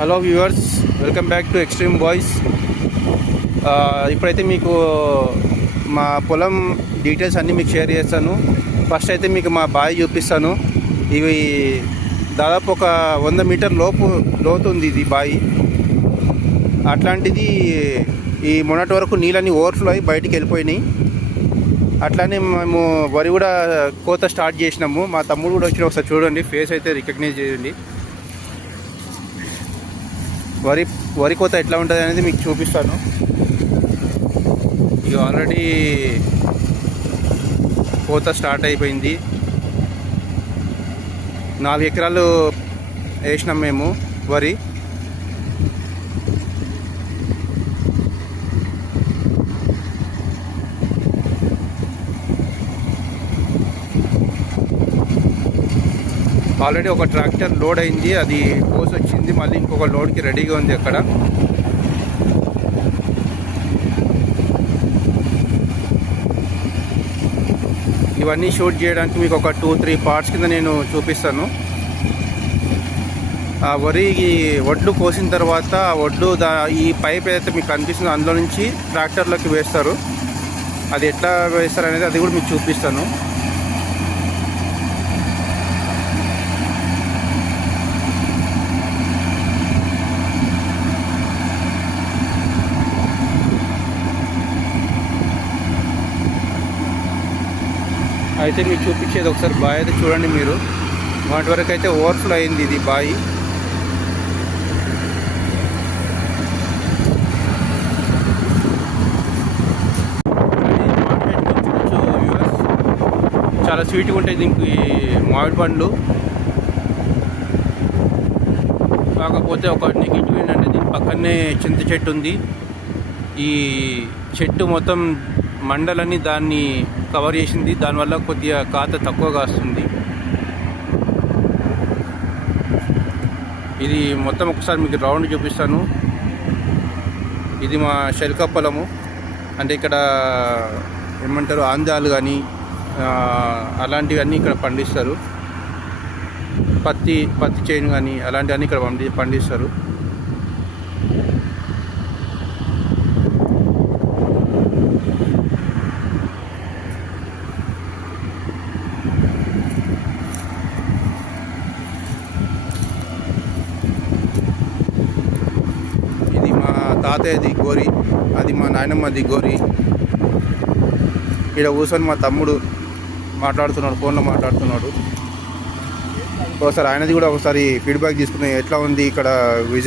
Hello viewers, welcome back to extreme boys. ఇప్పుడైతే మీకు మా పొలం డీటెయిల్స్ అన్నీ మీకు షేర్ చేస్తాను. ఫస్ట్ అయితే మీకు మా బావి చూపిస్తాను. ఇవి దాదాపు ఒక 100 మీటర్ లోతు ఉంది ఇది బావి. అట్లాంటిది ఈ మొన్నటి వరకు నీళ్ళన్నీ ఓవర్ఫ్లో అయ్యి బయటికి వెళ్ళిపోయినాయి. అట్లానే మేము వరి కూడా కోత స్టార్ట్ చేసినాము. మా తమ్ముడు కూడా వచ్చిన ఒకసారి చూడండి, ఫేస్ అయితే రికగ్నైజ్ చేయండి. వరి కోత ఎట్లా ఉంటుంది అనేది మీకు చూపిస్తాను. ఇక ఆల్రెడీ కోత స్టార్ట్ అయిపోయింది. 4 ఎకరాలు వేసినాం మేము వరి. ఆల్రెడీ ఒక ట్రాక్టర్ లోడ్ అయింది, అది పోసి వచ్చింది. మళ్ళీ ఇంకొక లోడ్కి రెడీగా ఉంది అక్కడ. ఇవన్నీ షూట్ చేయడానికి మీకు ఒక 2-3 పార్ట్స్ కింద నేను చూపిస్తాను. ఆ వడ్లు కోసిన తర్వాత వడ్లు ఈ పైప్ ఏదైతే మీకు కనిపిస్తుందో అందులో నుంచి ట్రాక్టర్లోకి వేస్తారు. అది ఎట్లా వేస్తారు అనేది అది కూడా మీకు చూపిస్తాను. అయితే మీకు చూపించేది ఒకసారి బావి అయితే చూడండి మీరు. వాటి వరకు అయితే ఓవర్ఫ్లో అయింది ఇది బావి. చాలా స్వీట్గా ఉంటాయి దీనికి మామిడి పండ్లు. కాకపోతే ఒక నెగిటివ్ ఏంటంటే దీని పక్కనే చింత చెట్టు ఉంది. ఈ చెట్టు మొత్తం మండలని దాన్ని కవర్ చేసింది. దానివల్ల కొద్దిగా కాత తక్కువగా వస్తుంది. ఇది మొత్తం ఒకసారి మీకు రౌండ్ చూపిస్తాను. ఇది మా శల్క పొలము. అంటే ఇక్కడ ఏమంటారు, ఆందాలు కానీ అలాంటివన్నీ ఇక్కడ పండిస్తారు. పత్తి చేను కానీ అలాంటివన్నీ ఇక్కడ పండిస్తారు. తాతయ్యది గోరి, అది మా నాయనమ్మది గోరి. ఇక్కడ కూర్చొని మా తమ్ముడు మాట్లాడుతున్నాడు, ఫోన్లో మాట్లాడుతున్నాడు. ఒకసారి ఆయనది కూడా ఒకసారి ఫీడ్బ్యాక్ తీసుకుని ఎట్లా ఉంది ఇక్కడ విజిట్.